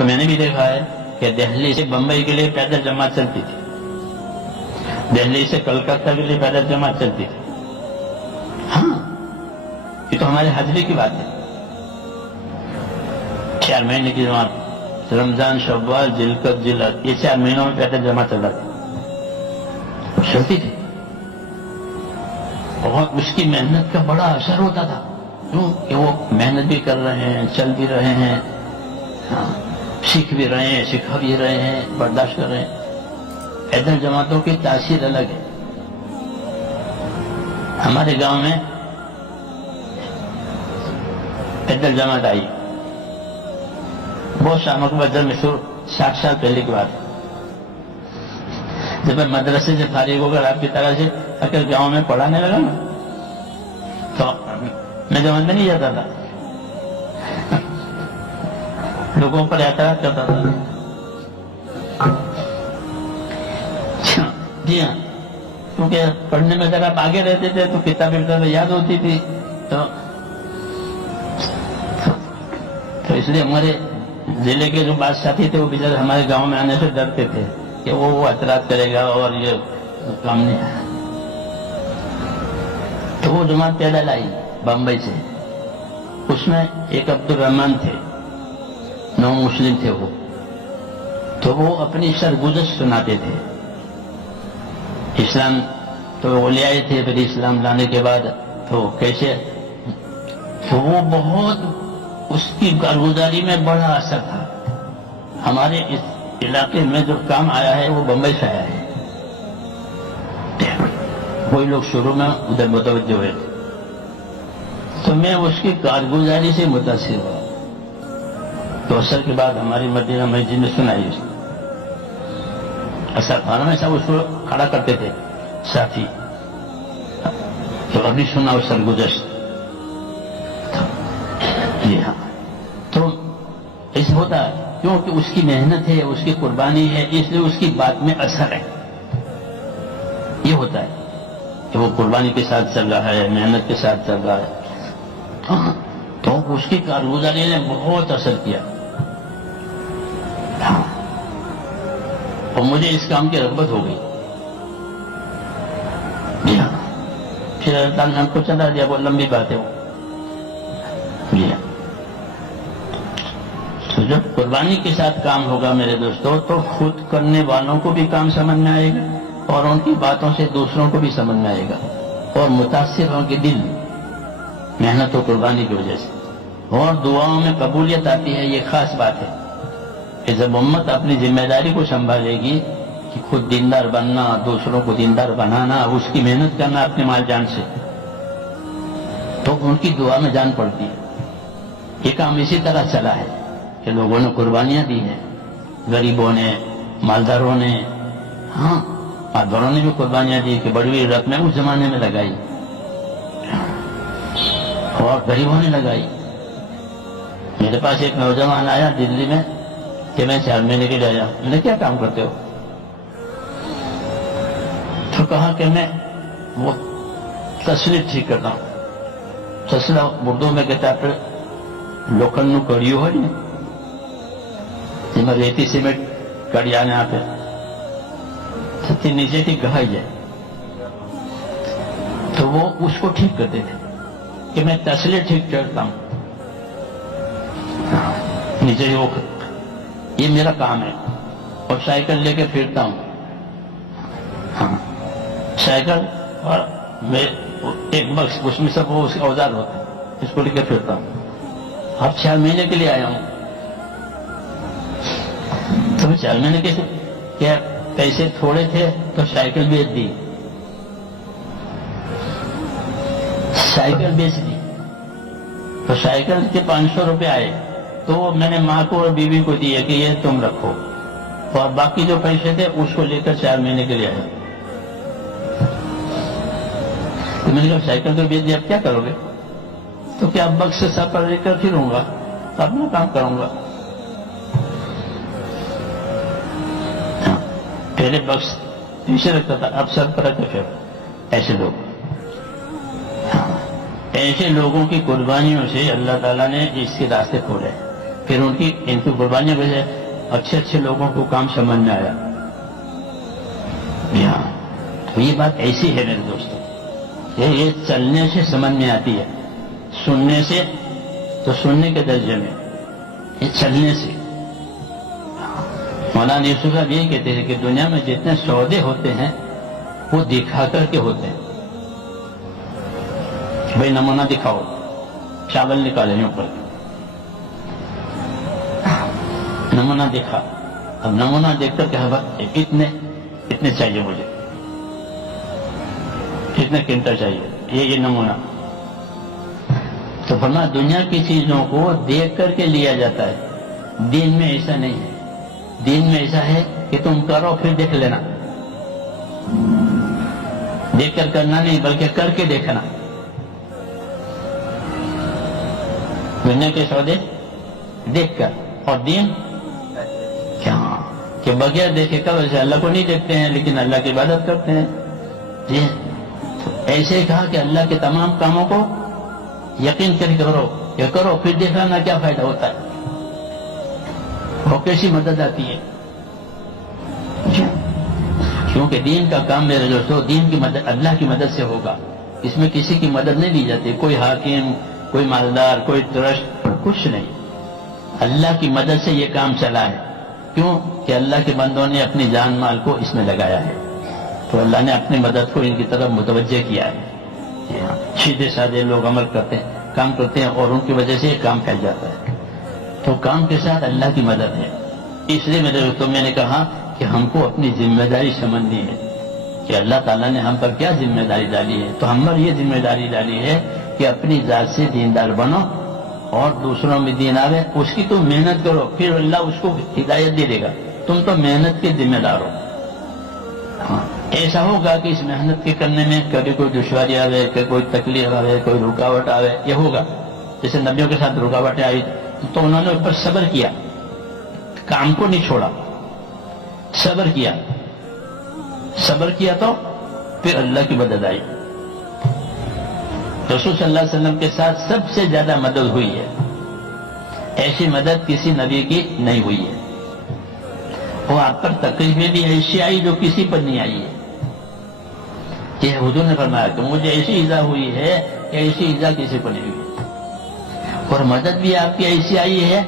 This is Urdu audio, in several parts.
تو میں نے بھی دیکھا ہے کہ دہلی سے بمبئی کے لیے پیدل جماعت چلتی تھی، دہلی سے کلکتہ کے لیے پیدل جماعت چلتی تھی. ہاں، یہ تو ہمارے حاضری کی بات ہے. 4 مہینے کی جماعت، رمضان، شوال، ذوالقعدہ، ذوالحج، یہ 4 مہینوں میں پیدل جماعت چلتی تھی. اور اس کی محنت کا بڑا اثر ہوتا تھا، کیوں کہ وہ محنت بھی کر رہے ہیں، چل بھی رہے ہیں، سیکھ بھی رہے ہیں، سکھا بھی رہے ہیں، برداشت کر رہے ہیں. پیدل جماعتوں کی تاثیر الگ ہے. ہمارے گاؤں میں پیدل جماعت آئی، بہت شام کو بدل مشہور، 60 سال پہلے کی بات ہے. جب میں مدرسے سے فارغ ہو کر آپ کی طرح سے اگر گاؤں میں پڑھانے لگا نا، تو میں سمجھ میں نہیں جاتا تھا، لوگوں پر اعتراض کرتا تھا. جی ہاں، کیونکہ پڑھنے میں اگر آپ آگے رہتے تھے تو کتابیں یاد ہوتی تھی. تو اس لیے ہمارے ضلع کے جو بات ساتھی تھے وہ بیچارے ہمارے گاؤں میں آنے سے ڈرتے تھے کہ وہ اعتراض کرے گا اور یہ کام نہیں ہے. تو وہ جماعت پیدل آئی بمبئی سے. اس میں ایک عبدالرحمان تھے، نو مسلم تھے وہ. تو وہ اپنی سرگزشت سناتے تھے. اسلام تو اولیاء تھے، پھر اسلام لانے کے بعد تو کیسے، تو وہ بہت اس کی کارگزاری میں بڑا اثر تھا. ہمارے اس علاقے میں جو کام آیا ہے وہ بمبئی سے آیا ہے. وہی لوگ شروع میں ادھر متوجہ ہوئے تھے. تو میں اس کی کارگزاری سے متاثر ہوا. تو اثر کے بعد ہماری مدینہ مسجد میں سنائی اس اثر خانوں میں سب اس کو کھڑا کرتے تھے ساتھی. تو ابھی سنا وہ سرگزشت. جی ہاں، تو ایسا ہوتا ہے کیونکہ اس کی محنت ہے، اس کی قربانی ہے، اس لیے اس کی بات میں اثر ہے. یہ ہوتا ہے کہ وہ قربانی کے ساتھ چل رہا ہے، محنت کے ساتھ چل رہا ہے. تو اس کی کارگزاری نے بہت اثر کیا. اور مجھے اس کام کی رغبت ہو گئی. جی ہاں، پھر اللہ تعالیٰ نے ہم کو چلا دیا. وہ لمبی بات ہے وہ. جی ہاں، تو جب قربانی کے ساتھ کام ہوگا میرے دوستوں تو خود کرنے والوں کو بھی کام سمجھ میں آئے گا اور ان کی باتوں سے دوسروں کو بھی سمجھ میں آئے گا. اور متاثر ہوں گے دل محنت و قربانی کی وجہ سے. اور دعاؤں میں قبولیت آتی ہے. یہ خاص بات ہے کہ جب امت اپنی ذمہ داری کو سنبھالے گی کہ خود دیندار بننا، دوسروں کو دیندار بنانا، اس کی محنت کرنا اپنے مال جان سے، تو ان کی دعا میں جان پڑتی ہے. یہ کام اسی طرح چلا ہے کہ لوگوں نے قربانیاں دی ہیں، غریبوں نے، مالداروں نے. ہاں، مالداروں نے بھی قربانیاں دی کہ بڑی رقمیں اس زمانے میں لگائی اور غریبوں نے لگائی. میرے پاس ایک نوجوان آیا دلی میں کہ میں 4 مہینے کے لیے آیا. میں نے کیا کام کرتے ہو؟ تو کہا کہ میں وہ تسلی ٹھیک کرتا ہوں. تسلا اردو میں کہتا ہے لوکل نو کڑی ہو جی میں ریتی سیمنٹ کڑی آنے آپ نیچے ٹھیک گہائی جائے. تو وہ اس کو ٹھیک کرتے تھے کہ میں تسلے ٹھیک کرتا ہوں نیچے. یہ میرا کام ہے. اور سائیکل لے کے پھرتا ہوں. ہاں، سائیکل اور میں ایک بکس، اس میں سب وہ اوزار ہوتا ہے، اس کو لے کے پھرتا ہوں. اب 4 مہینے کے لیے آیا ہوں. تو میں 4 مہینے کے کیا پیسے تھوڑے تھے تو سائیکل بیچ دی. سائیکل بیچ دی تو سائیکل کے 500 روپے آئے. تو میں نے ماں کو اور بیوی کو دیے کہ یہ تم رکھو. اور باقی جو پیسے تھے اس کو لے کر 4 مہینے کے لیے آیا. تو میں نے کہا سائیکل تو بیچ دی، اب کیا کرو گے؟ تو کیا بکس سے سر پر لے کر پھروں گا، اپنا کام کروں گا. پہلے بکس پیچھے رکھتا تھا، اب سر پر رکھتے پھر. ایسے لوگ، ایسے لوگوں کی قربانیوں سے اللہ تعالیٰ نے اس کے راستے کھولے. پھر ان کی قربانیوں کی وجہ سے اچھے اچھے لوگوں کو کام سمجھ میں آیا. ہاں تو یہ بات ایسی ہے میرے دوستوں، یہ چلنے سے سمجھ میں آتی ہے، سننے سے تو سننے کے درجے میں، یہ چلنے سے. مولانا یوسف صاحب یہ کہتے ہیں کہ دنیا میں جتنے سودے ہوتے ہیں وہ دکھا کر کے ہوتے ہیں. بھائی نمونہ دکھاؤ، چاول نکالے یوں پر، نمونہ دکھا. اب نمونہ دیکھ کر کہ اتنے چاہیے مجھے، کتنے کنٹل چاہیے، یہ نمونہ. تو فرمایا دنیا کی چیزوں کو دیکھ کر کے لیا جاتا ہے، دین میں ایسا نہیں ہے. دین میں ایسا ہے کہ تم کرو پھر دیکھ لینا، دیکھ کر کرنا نہیں بلکہ کر کے دیکھنا. دنیا کے سودے دیکھ کر، اور دین کیا کہ بغیر دیکھے کر، ویسے اللہ کو نہیں دیکھتے ہیں لیکن اللہ کی عبادت کرتے ہیں. جی ایسے کہا کہ اللہ کے تمام کاموں کو یقین کر کرو، یہ کرو پھر دیکھنا کیا فائدہ ہوتا ہے، وہ کیسی مدد آتی ہے. کیونکہ دین کا کام میرے دوستو، دین کی مدد اللہ کی مدد سے ہوگا. اس میں کسی کی مدد نہیں دی جاتی، کوئی حاکم، کوئی مالدار، کوئی ٹرسٹ، کچھ نہیں. اللہ کی مدد سے یہ کام چلا ہے. کیوں کہ اللہ کے بندوں نے اپنی جان مال کو اس میں لگایا ہے، تو اللہ نے اپنی مدد کو ان کی طرف متوجہ کیا ہے. سیدھے سادے لوگ عمل کرتے ہیں، کام کرتے ہیں، اور ان کی وجہ سے یہ کام پھیل جاتا ہے. تو کام کے ساتھ اللہ کی مدد ہے. اس لیے میرے دوستوں میں نے کہا کہ ہم کو اپنی ذمہ داری سمجھنی ہے کہ اللہ تعالیٰ نے ہم پر کیا ذمہ داری ڈالی ہے. تو ہم پر یہ ذمہ داری ڈالی ہے کہ اپنی ذات سے دیندار بنو اور دوسروں میں دین آوے، اس کی تم محنت کرو، پھر اللہ اس کو ہدایت دے دے گا. تم تو محنت کے ذمہ دار ہو. ایسا ہوگا کہ اس محنت کے کرنے میں کبھی کوئی دشواری آوے، کوئی تکلیف آوے، کوئی رکاوٹ آوے، یہ ہوگا. جیسے نبیوں کے ساتھ رکاوٹیں آئی تو انہوں نے اس پر صبر کیا، کام کو نہیں چھوڑا، صبر کیا تو پھر اللہ کی مدد آئی. رسول صلی اللہ علیہ وسلم کے ساتھ سب سے زیادہ مدد ہوئی ہے. ایسی مدد کسی نبی کی نہیں ہوئی ہے. وہ آپ پر تکلیفیں بھی ایسی آئی جو کسی پر نہیں آئی ہے. یہ حضور نے فرمایا کہ مجھے ایسی ایذا ہوئی ہے کہ ایسی ایذا کسی کو نہیں ہوئی. اور مدد بھی آپ کی ایسی آئی ہے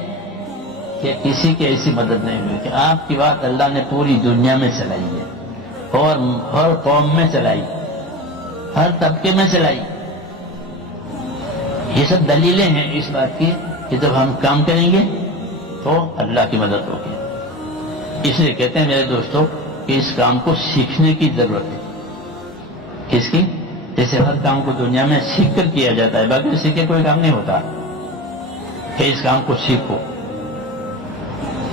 کہ کسی کی ایسی مدد نہیں ہوئی کہ آپ کی بات اللہ نے پوری دنیا میں چلائی ہے، اور ہر قوم میں چلائی، ہر طبقے میں چلائی. یہ سب دلیلیں ہیں اس بات کی کہ جب ہم کام کریں گے تو اللہ کی مدد ہوگی. اس لیے کہتے ہیں میرے دوستوں کہ اس کام کو سیکھنے کی ضرورت ہے. کس کی؟ جیسے ہر کام کو دنیا میں سیکھ کر کیا جاتا ہے، باقی سیکھے کوئی کام نہیں ہوتا. کہ اس کام کو سیکھو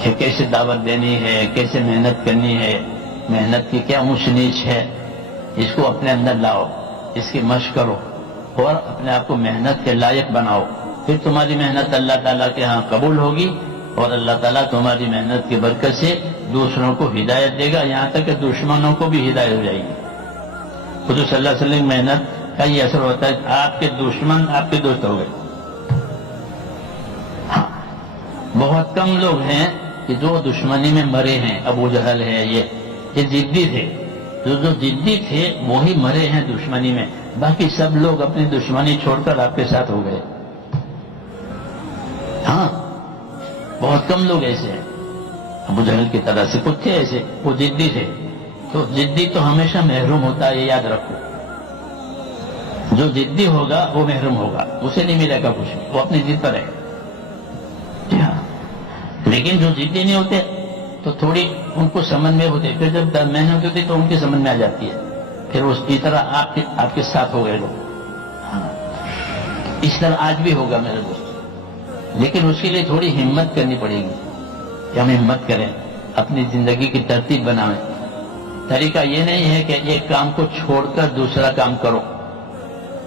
کہ کیسے دعوت دینی ہے، کیسے محنت کرنی ہے، محنت کی کیا اونچ نیچ ہے، اس کو اپنے اندر لاؤ، اس کی مشق کرو اور اپنے آپ کو محنت کے لائق بناؤ. پھر تمہاری محنت اللہ تعالیٰ کے ہاں قبول ہوگی، اور اللہ تعالیٰ تمہاری محنت کی برکت سے دوسروں کو ہدایت دے گا، یہاں تک کہ دشمنوں کو بھی ہدایت ہو جائے گی. حضور صلی اللہ علیہ وسلم کی محنت کا یہ اثر ہوتا ہے کہ آپ کے دشمن آپ کے دوست ہو گئے. بہت کم لوگ ہیں کہ جو دشمنی میں مرے ہیں. ابو جہل ہے، یہ ضدی تھے، جو ضدی تھے وہی مرے ہیں دشمنی میں. باقی سب لوگ اپنی دشمنی چھوڑ کر آپ کے ساتھ ہو گئے. ہاں بہت کم لوگ ایسے ہیں. ابو جہل کی طرح سے کچھ تھے ایسے، وہ ضدی تھے. تو ضدی تو ہمیشہ محروم ہوتا ہے، یہ یاد رکھو. جو ضدی ہوگا وہ محروم ہوگا، اسے نہیں ملے گا کچھ، وہ اپنی ضد پر ہے. لیکن جو ضدی نہیں ہوتے تو تھوڑی ان کو سمجھ میں ہوتے، پھر جب محنت ہوتی تو ان کی سمجھ میں آ جاتی ہے، پھر اس کی طرح آپ کے ساتھ ہو گئے لوگ. اس طرح آج بھی ہوگا میرے دوست. لیکن اس کے لیے تھوڑی ہمت کرنی پڑے گی کہ ہم ہمت کریں، اپنی زندگی کی ترتیب بنائیں. طریقہ یہ نہیں ہے کہ ایک کام کو چھوڑ کر دوسرا کام کرو،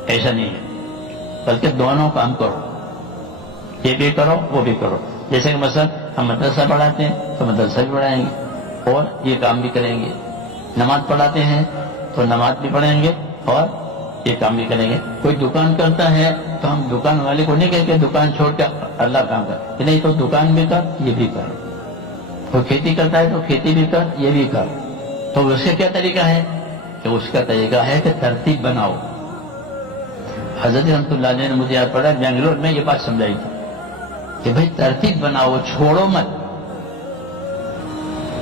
ایسا نہیں ہے، بلکہ دونوں کام کرو، یہ بھی کرو وہ بھی کرو. جیسے کہ مثلا ہم مدرسہ پڑھاتے ہیں تو مدرسہ بھی پڑھائیں گے اور یہ کام بھی کریں گے. نماز پڑھاتے ہیں تو نماز بھی پڑھیں گے اور یہ کام بھی کریں گے. کوئی دکان کرتا ہے تو ہم دکان والے کو نہیں کہیں کہ دکان چھوڑ کے اللہ کام کر, کہ نہیں تو دکان بھی کر یہ بھی کر. کوئی کھیتی کرتا ہے تو کھیتی بھی کر یہ بھی کر. تو اس کا کیا طریقہ ہے کہ اس کا طریقہ ہے کہ ترتیب بناؤ. حضرت رحمۃ اللہ علیہ نے مجھے یاد پڑا بنگلور میں یہ بات سمجھائی تھی کہ بھائی ترتیب بناؤ, چھوڑو مت.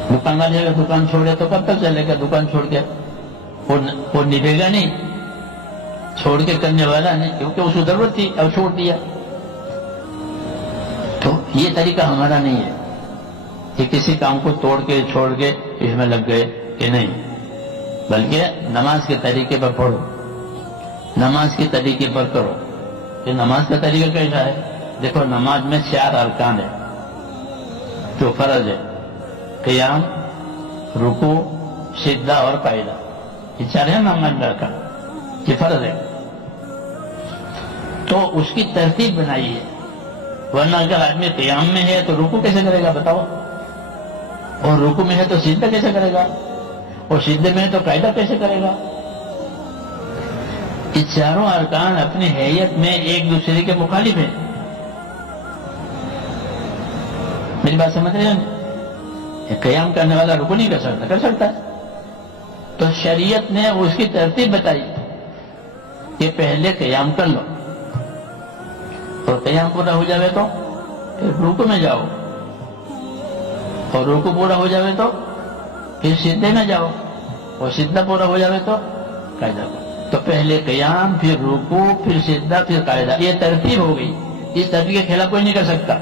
دکان والے اگر دکان چھوڑے تو کب تک چلے گا؟ دکان چھوڑ کے وہ نبھے گا نہیں, چھوڑ کے کرنے والا نہیں, کیونکہ اس کو ضرورت تھی اب چھوڑ دیا. تو یہ طریقہ ہمارا نہیں ہے کہ کسی کام کو توڑ کے چھوڑ کے اس میں لگ گئے, کہ نہیں, بلکہ نماز کے طریقے پر پڑھو, نماز کے طریقے پر کرو. کہ نماز کا طریقہ کیسا ہے؟ دیکھو نماز میں 4 ارکان ہے جو فرض ہے, قیام, رکوع, سجدہ اور قاعدہ. یہ 4 ہے نماز میں ارکان, یہ فرض ہے. تو اس کی ترتیب بنائی ہے, ورنہ اگر آدمی قیام میں ہے تو رکوع کیسے کرے گا بتاؤ, اور رکوع میں ہے تو سجدہ کیسے کرے گا, اور سجدے میں ہے تو قاعدہ کیسے کرے گا؟ یہ چاروں ارکان اپنی حیت میں ایک دوسرے کے مخالف ہیں. میری بات سمجھ رہے ہیں؟ قیام کرنے والا رکوع نہیں کر سکتا, کر سکتا ہے. تو شریعت نے اس کی ترتیب بتائی کہ پہلے قیام کر لو, اور قیام پورا ہو جاوے تو پھر رکوع میں جاؤ, اور رکوع پورا ہو جاوے تو پھر سجدے میں جاؤ, اور سجدہ پورا ہو جاوے تو قاعدہ کرو. تو پہلے قیام, پھر رکوع, پھر سجدہ, پھر قاعدہ. یہ ترتیب ہو گئی. اس ترتیب کے خلاف کوئی نہیں کر سکتا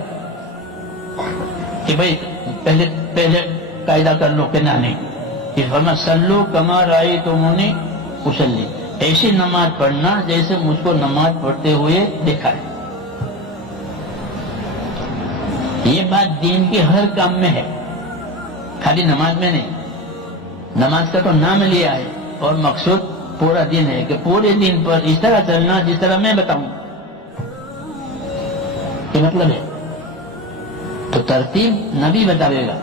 کہ بھائی پہلے قاعدہ کر لو, کہ نہیں. فرمایا صلو کما رأیتمونی اصلی, ایسی نماز پڑھنا جیسے مجھ کو نماز پڑھتے ہوئے دیکھا ہے. یہ بات دین کے ہر کام میں ہے, خالی نماز میں نہیں. نماز کا تو نام لیا ہے اور مقصود پورا دن ہے کہ پورے دن پر اس طرح چلنا جس طرح میں بتاؤں. یہ مطلب ہے. تو ترتیب نبی بتاوے گا,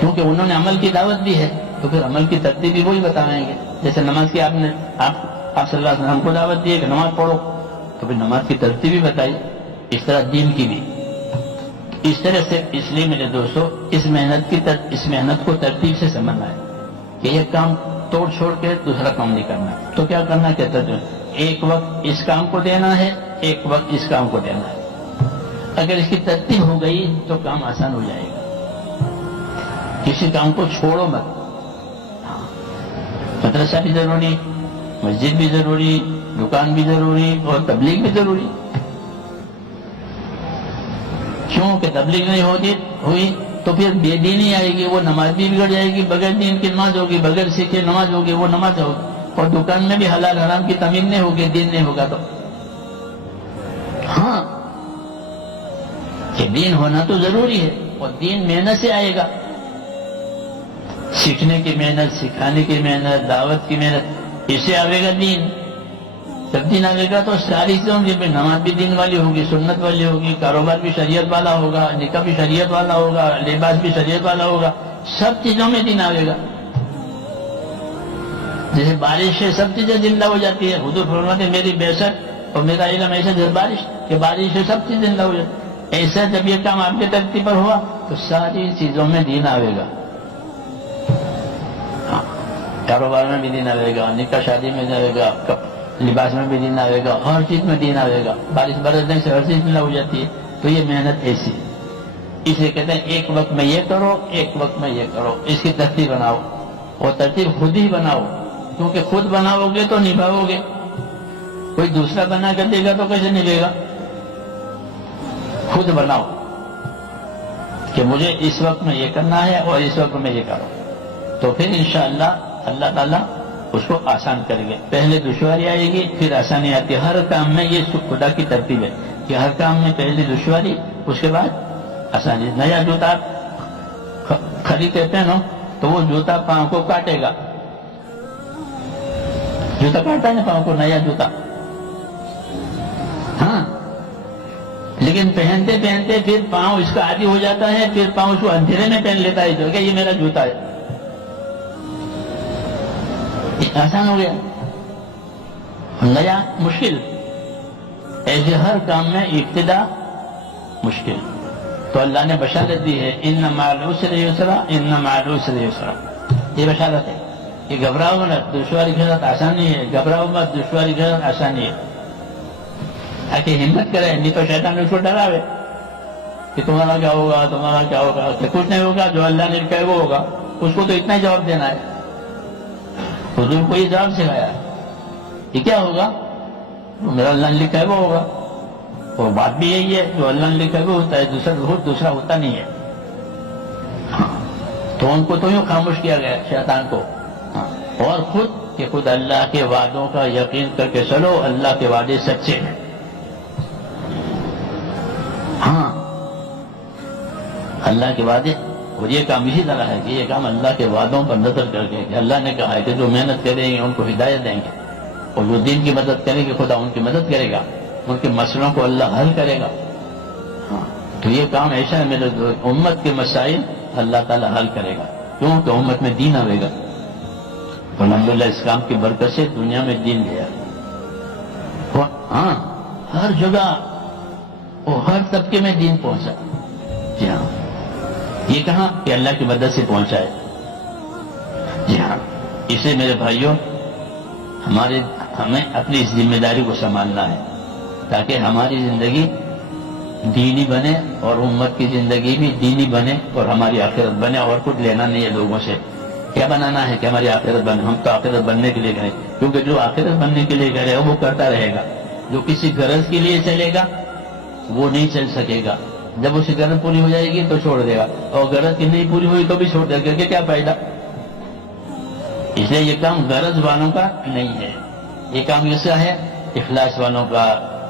کیونکہ انہوں نے عمل کی دعوت دی ہے, تو پھر عمل کی ترتیب بھی وہی بتائیں گے. جیسے نماز کی آپ صلی اللہ علیہ وسلم کو دعوت دی ہے کہ نماز پڑھو, تو پھر نماز کی ترتیب بھی بتائی. اس طرح دین کی بھی اس طرح سے. اس لیے میرے دوستو اس محنت کو ترتیب سے سمجھنا ہے کہ ایک کام توڑ چھوڑ کے دوسرا کام نہیں کرنا. تو کیا کرنا کہتا ہے, ایک وقت اس کام کو دینا ہے, ایک وقت اس کام کو دینا ہے. اگر اس کی ترتیب ہو گئی تو کام آسان ہو جائے گا. کسی کام کو چھوڑو مت. مدرسہ بھی ضروری, مسجد بھی ضروری, دکان بھی ضروری, اور تبلیغ بھی ضروری. کیوں کہ تبلیغ نہیں ہوئی تو پھر بے دینی آئے گی, وہ نماز بھی بگڑ جائے گی, بغیر دین کی نماز ہوگی, بغیر سیکھے نماز ہوگی, وہ نماز ہوگی. اور دکان میں بھی حلال حرام کی تمیز نہیں ہوگی, دین نہیں ہوگا. تو ہاں کہ دین ہونا تو ضروری ہے, اور دین محنت سے آئے گا. سیکھنے کی محنت, سکھانے کی محنت, دعوت کی محنت, اس سے آئے گا دین. جب دین آئے گا تو ساری چیزوں کی نماز بھی دین والی ہوگی, سنت والی ہوگی, کاروبار بھی شریعت والا ہوگا, نکاح بھی شریعت والا ہوگا, لباس بھی شریعت والا ہوگا. سب چیزوں میں دین آئے گا. جیسے بارش سے سب چیزیں زندہ ہو جاتی ہے. حضور فرماتے ہیں میری بعثت اور میرا علم ایسا جیسے بارش, کہ بارش سے سب چیز زندہ ہو جاتی. ایسا جب یہ کام آپ کے ترتیب پر ہوا تو ساری چیزوں میں دین آئے گا. کاروبار میں بھی دین آئے گا, نکاح شادی میں آئے گا, لباس میں بھی دین آئے گا, ہر چیز میں دین آئے گا. بارش برسنے سے ہر چیز ہو جاتی ہے. تو یہ محنت ایسی, اسے کہتے ہیں ایک وقت میں یہ کرو, ایک وقت میں یہ کرو. اس کی ترتیب بناؤ, اور ترتیب خود ہی بناؤ, کیونکہ خود بناؤ گے تو نبھاؤ گے. کوئی دوسرا بنا کر دے گا تو کیسے نبھے گا؟ خود بناؤ کہ مجھے اس وقت میں یہ کرنا ہے اور اس وقت میں یہ کرو, تو پھر انشاءاللہ اللہ تعالیٰ اس کو آسان کریں گے. پہلے دشواری آئے گی, پھر آسانی آتی ہے. ہر کام میں یہ خدا کی ترتیب ہے کہ ہر کام میں پہلے دشواری, اس کے بعد آسانی. نیا جوتا خریدتے پہنو تو وہ جوتا پاؤں کو کاٹے گا. جوتا کاٹتا ہے نا پاؤں کو, نیا جوتا. ہاں, لیکن پہنتے پہنتے پھر پاؤں اس کا عادی ہو جاتا ہے, پھر پاؤں اس کو اندھیرے میں پہن لیتا ہے, جو کہ یہ میرا جوتا ہے. آسان ہو گیا، نیا مشکل. ایسے ہر کام میں ابتدا مشکل. تو اللہ نے بشارت دی ہے ان مع العسر یسرا، ان مع العسر یسرا. یہ بشارت ہے کہ گھبراؤ مت، دشواری کے ساتھ آسانی ہے. گھبراؤ مت، دشواری کے ساتھ آسانی ہے. تاکہ ہمت کرے، نہیں تو شیطان اس کو ڈراوے کہ تمہارا کیا ہوگا، تمہارا کیا ہوگا. کہ کچھ نہیں ہوگا، جو اللہ نے لکھا ہے وہ ہوگا. اس کو تو اتنا ہی جواب دینا ہے. حضور کو یہ جواب سکھایا کہ کیا ہوگا، میرا اللہ نے لکھا ہے وہ ہوگا. اور بات بھی یہی ہے، جو اللہ نے لکھا ہے وہ ہوتا ہے، دوسرا ہوتا نہیں ہے. تو ان کو تو یوں خاموش کیا گیا شیطان کو. اور خود اللہ کے وعدوں کا یقین کر کے چلو، اللہ کے وعدے سچے ہیں. ہاں، اللہ کے وعدے. اور یہ کام اسی طرح ہے کہ یہ کام اللہ کے وعدوں پر نظر کر کے کہ اللہ نے کہا ہے کہ جو محنت کریں گے ان کو ہدایت دیں گے، اور جو دین کی مدد کریں گے خدا ان کی مدد کرے گا، ان کے مسئلوں کو اللہ حل کرے گا. ہاں، تو یہ کام ایسا ہے میرے امت کے مسائل اللہ تعالیٰ حل کرے گا، کیونکہ امت میں دین آئے گا. الحمدللہ اس کام کی برکت سے دنیا میں دین گیا. ہاں، ہر جگہ اور ہر طبقے میں دین پہنچا. جی ہاں، یہ کہاں کہ اللہ کی مدد سے پہنچا ہے. جی ہاں، اسے میرے بھائیوں ہمیں اپنی اس ذمہ داری کو سنبھالنا ہے تاکہ ہماری زندگی دینی بنے اور امت کی زندگی بھی دینی بنے اور ہماری آخرت بنے. اور کچھ لینا نہیں ہے لوگوں سے. کیا بنانا ہے کہ ہماری آخرت بنے؟ ہم تو آخرت بننے کے لیے گئے، کیونکہ جو آخرت بننے کے لیے گئے وہ کرتا رہے گا. جو کسی غرض کے لیے چلے گا وہ نہیں چل سکے گا. جب اس کی غرض پوری ہو جائے گی تو چھوڑ دے گا، اور غرض کی نہیں پوری ہوئی تو بھی چھوڑ دے گا کہ کیا فائدہ. اس لیے یہ کام غرض والوں کا نہیں ہے. یہ کام ایسا ہے اخلاص والوں کا،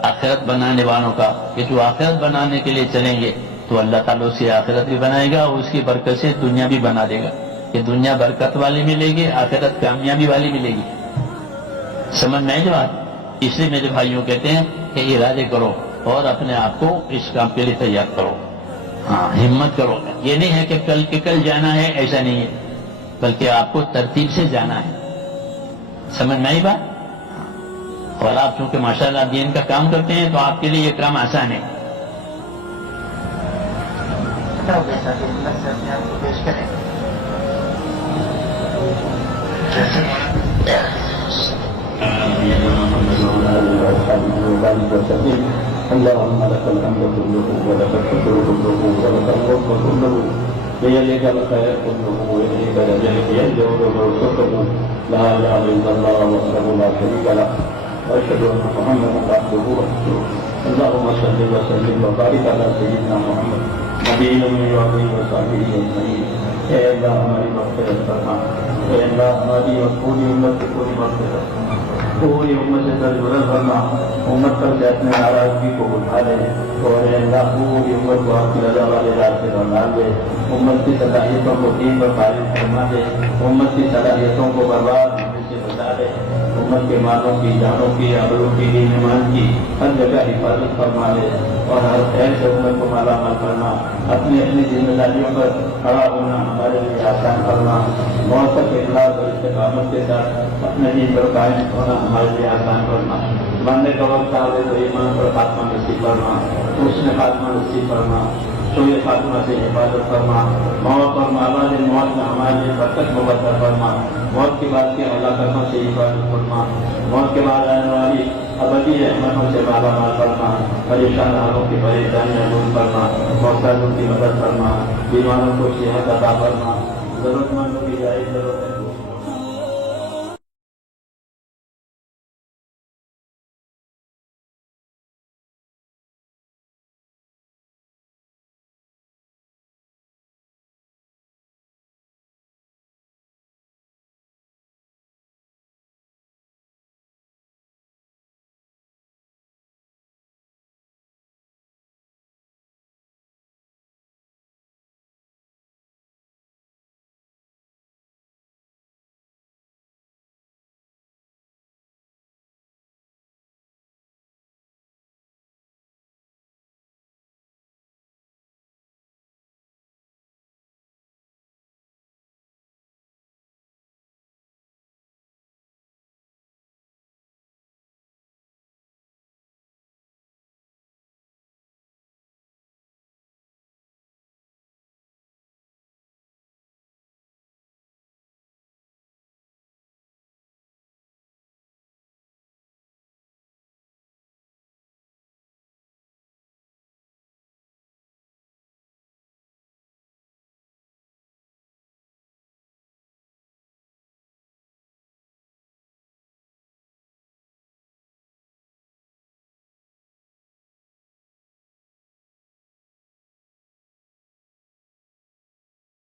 آخرت بنانے والوں کا، کہ جو آخرت بنانے کے لیے چلیں گے تو اللہ تعالیٰ اسے آخرت بھی بنائے گا اور اس کی برکت سے دنیا بھی بنا دے گا. کہ دنیا برکت والی ملے گی، آخرت کامیابی والی ملے گی. سمجھ میں جو بات. اس لیے میرے بھائیوں کہتے ہیں کہ ارادے کرو اور اپنے آپ کو اس کام کے لیے تیار کرو. ہاں، ہمت کرو. یہ نہیں ہے کہ کل کے کل جانا ہے، ایسا نہیں ہے، بلکہ آپ کو ترتیب سے جانا ہے. سمجھ میں آئی بات. اور آپ چونکہ ماشاءاللہ دین کا کام کرتے ہیں تو آپ کے لیے یہ کام آسان ہے. اللهم لك الحمد كله ولك الشكر كله ولك الملك كله بيدك الخير كله واليك رجعت يرجعك ويرزقك لا اله الا الله وحده لا شريك له واشهد ان محمدا عبده ورسوله. اللهم صل وسلم وبارك على سيدنا محمد نبی امي وعلى وصحبه اجمعين. اے اللہ ہماری مغفرت فرما. اے اللہ ہماری اور پوری امت کی پوری مغفرت فرما. پوری امت سے درگزر فرما. امت پر سے اپنے ناراضگی کو اٹھا لے اور اے اللہ پوری امت کو آپ کی رضا والے راستے پر ڈال دے. امت کی صلاحیتوں کو دین پر فارغ فرما دے. امت کی صلاحیتوں کو برباد ہونے سے بچا دے. امت کے مالوں کی، جانوں کی، عقلوں کی، ایمان کی ہر جگہ حفاظت فرما دے اور ہر خیر سے امت کو مالا مال فرما. اپنی اپنی ذمہ داریوں پر کھڑا ہونا ہمارے لیے آسان فرما. موت تک اخلاص اور استقامت کے ساتھ اپنے دین پر قائم ہونا ہمارے لیے آسان فرما. مرنے کا وقت آئے تو ایمان پر خاتمہ نصیب فرما. حسن خاتمہ نصیب فرما. سوئے خاتمہ سے حفاظت فرما. موت اور ماواد موت میں ہمارے لیے برکت مبارک فرما. موت کے بعد کے ہلاکتوں سے حفاظت فرما. موت کے بعد آنے والی ابدی رحمتوں سے مالا مال فرما. پریشان حالوں کی پریشانیاں دور فرما. محتاجوں کی مدد فرما. بیماروں کو صحت عطا فرما. ضرورت مندوں کی جائز ضرورت